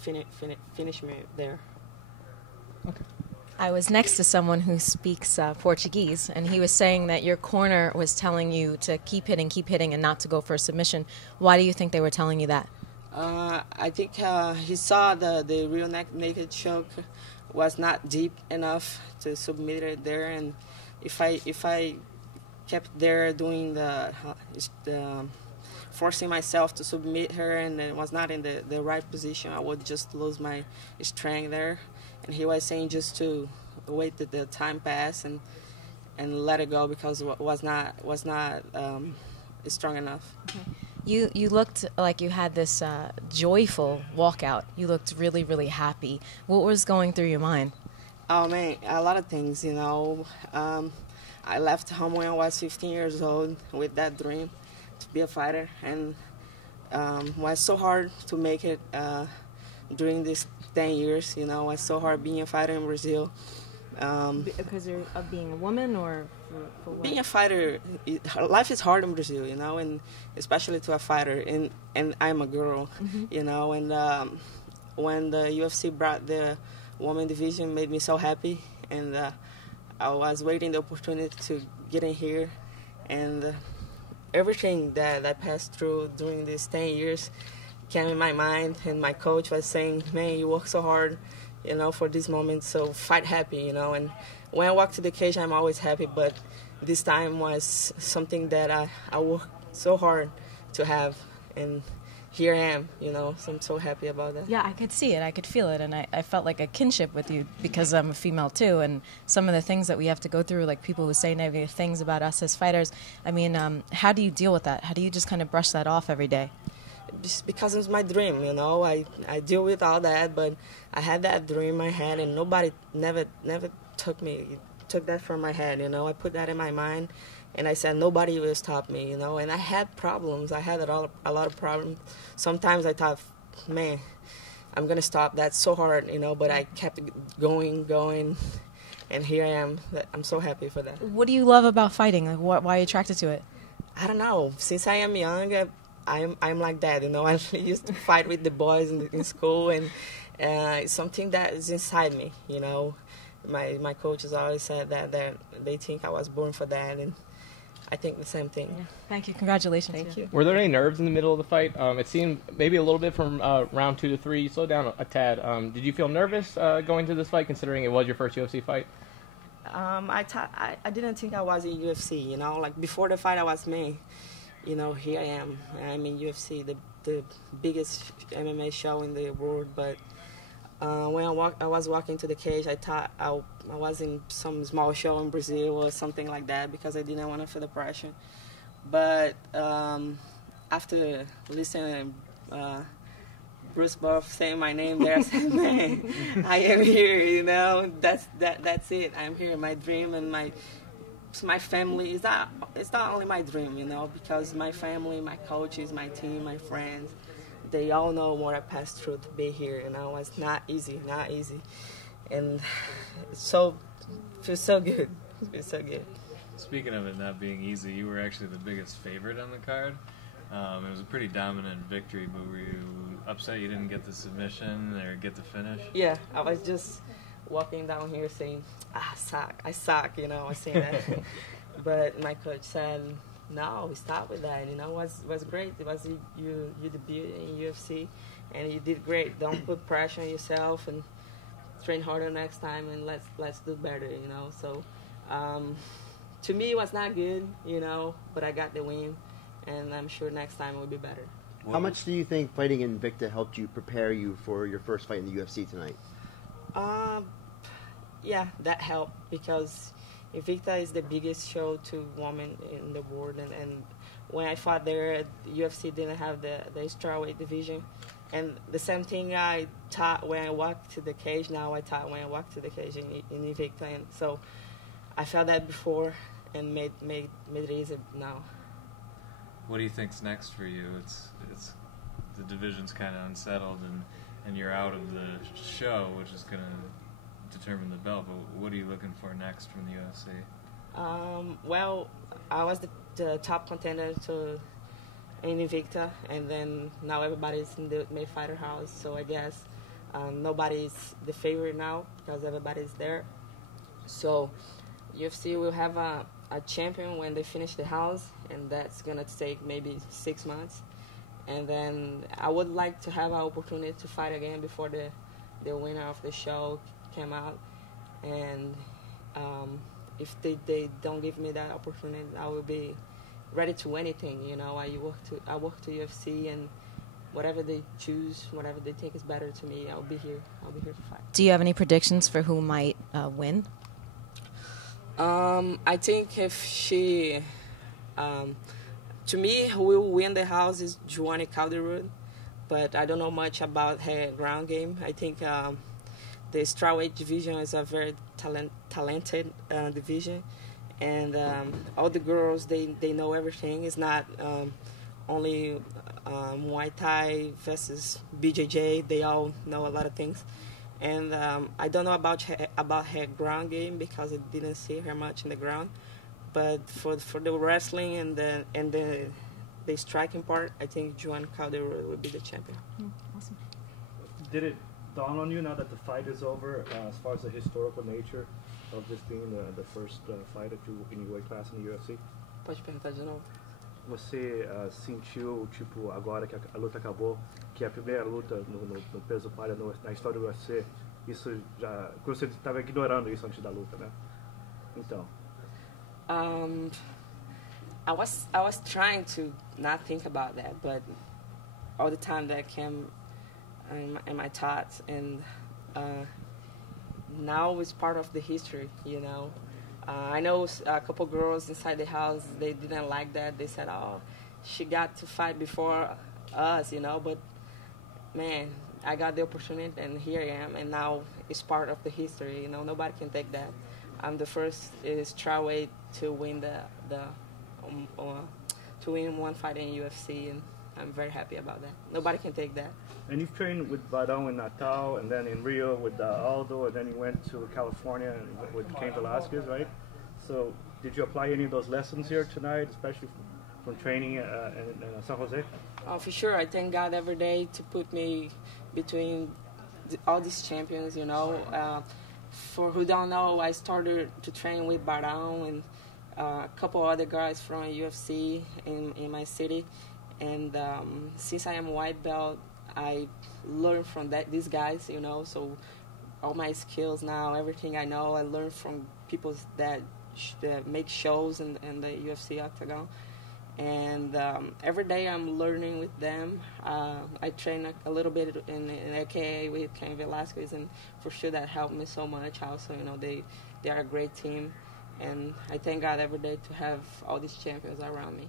finish me there. Okay. I was next to someone who speaks Portuguese, and he was saying that your corner was telling you to keep hitting, and not to go for a submission. Why do you think they were telling you that? I think he saw the real naked choke was not deep enough to submit it there, and if I kept there doing the forcing myself to submit her and it was not in the right position, I would just lose my strength there. And he was saying just to wait that the time pass and let it go because it was not strong enough. Okay. You looked like you had this joyful walkout. You looked really, really happy. What was going through your mind? Oh man, a lot of things, you know. I left home when I was 15 years old with that dream to be a fighter, and it was so hard to make it during these 10 years, you know. It was so hard being a fighter in Brazil. Because of being a woman, or for what? Being a fighter, life is hard in Brazil, you know, and especially to a fighter, and I'm a girl, you know, and when the UFC brought the women division, made me so happy, and I was waiting the opportunity to get in here, and everything that I passed through during these 10 years came in my mind, and my coach was saying, man, you work so hard, you know, for this moment, so fight happy, you know. And when I walk to the cage, I'm always happy, but this time was something that I worked so hard to have, and here I am, you know, so I'm so happy about that. Yeah, I could see it, I could feel it, and I felt like a kinship with you because I'm a female too, and some of the things that we have to go through, like people who say negative things about us as fighters, I mean, how do you deal with that? How do you just kind of brush that off every day? Just because it's my dream, you know. I deal with all that, but I had that dream in my head, and nobody never took that from my head, you know. I put that in my mind, and I said nobody will stop me, you know. And I had problems. I had a lot of problems. Sometimes I thought, man, I'm gonna stop. That's so hard, you know. But I kept going, and here I am. I'm so happy for that. What do you love about fighting? Like, why are you attracted to it? I don't know. Since I am young, I'm like that, you know. I used to fight with the boys in school, and it's something that is inside me, you know. My coaches always said that they think I was born for that, and I think the same thing. Yeah. Thank you. Congratulations. Thank you. Were there any nerves in the middle of the fight? It seemed maybe a little bit from round 2 to 3. You slowed down a tad. Did you feel nervous going to this fight, considering it was your first UFC fight? I didn't think I was in UFC, you know. Like before the fight, I was me. You know, here I am. I'm in UFC, the biggest MMA show in the world. But when I was walking to the cage, I thought I was in some small show in Brazil or something like that because I didn't want to feel the pressure. But after listening Bruce Buff saying my name there, I said, man, I am here, you know. That's it. I'm here. My dream and my family is not. It's not only my dream, you know, because my family, my coaches, my team, my friends, they all know what I passed through to be here. You know, it's not easy, and it feels so good. It feels so good. Speaking of it not being easy, you were actually the biggest favorite on the card. It was a pretty dominant victory, but were you upset you didn't get the submission or get the finish? Yeah, I was just walking down here saying, I suck, you know, I was saying that. But my coach said, no, stop with that, you know. It was great. It was you debuted in UFC, and you did great. Don't put pressure on yourself, and train harder next time, and let's do better, you know. So to me, it was not good, you know, but I got the win, and I'm sure next time it will be better. How much do you think fighting Invicta helped you prepare you for your first fight in the UFC tonight? Yeah, that helped because Invicta is the biggest show to women in the world, and when I fought there, the UFC didn't have the Strawweight division, and the same thing I taught when I walked to the cage, now I taught when I walked to the cage in Invicta, and so I felt that before and made it easy now. What do you think's next for you? It's the division's kind of unsettled, and you're out of the show, which is going to determine the belt. But what are you looking for next from the UFC? Well, I was the top contender in Invicta, and then now everybody's in the Ultimate Fighter house. So I guess Nobody's the favorite now because everybody's there. So UFC will have a champion when they finish the house, and that's going to take maybe 6 months. And then I would like to have an opportunity to fight again before the winner of the show came out. And if they don't give me that opportunity, I will be ready to anything. You know, I work to UFC, and whatever they choose, whatever they think is better to me, I'll be here. I'll be here to fight. Do you have any predictions for who might win? I think if she, to me, who will win the house is Joanne Calderwood, but I don't know much about her ground game. I think the Strawweight division is a very talented division, and all the girls, they know everything. It's not only Muay Thai versus BJJ. They all know a lot of things. And I don't know about her ground game because I didn't see her much in the ground. But for the wrestling and the striking part, I think Joanne Calderwood will be the champion. Awesome. Did it dawn on you now that the fight is over, as far as the historical nature of this being the first fight in your weight class in the UFC? Pode perguntar de novo. Você sentiu, tipo, agora que a luta acabou, que é a primeira luta no peso palha na história do UFC, isso já... Você estava ignorando isso antes da luta, né? Então... I was trying to not think about that, but all the time that came in my thoughts, and now it's part of the history, you know. I know a couple girls inside the house, they didn't like that. They said, oh, she got to fight before us, you know. But, man, I got the opportunity, and here I am. And now it's part of the history, you know. Nobody can take that. I'm the first strawweight to win to win one fight in UFC, and I'm very happy about that. Nobody can take that. And you've trained with Barão in Natal, and then in Rio with Aldo, and then you went to California with Cain Velasquez, right? So did you apply any of those lessons here tonight, especially from training in San Jose? Oh, for sure. I thank God every day to put me between all these champions, you know. For who don't know, I started to train with Barão and a couple other guys from UFC in my city. And since I am a white belt, I learned from these guys, you know. So all my skills now, everything I know, I learned from people that make shows in the UFC octagon. And every day I'm learning with them. I train a little bit in AKA with Cain Velasquez, and for sure that helped me so much. Also, you know, they are a great team, and I thank God every day to have all these champions around me.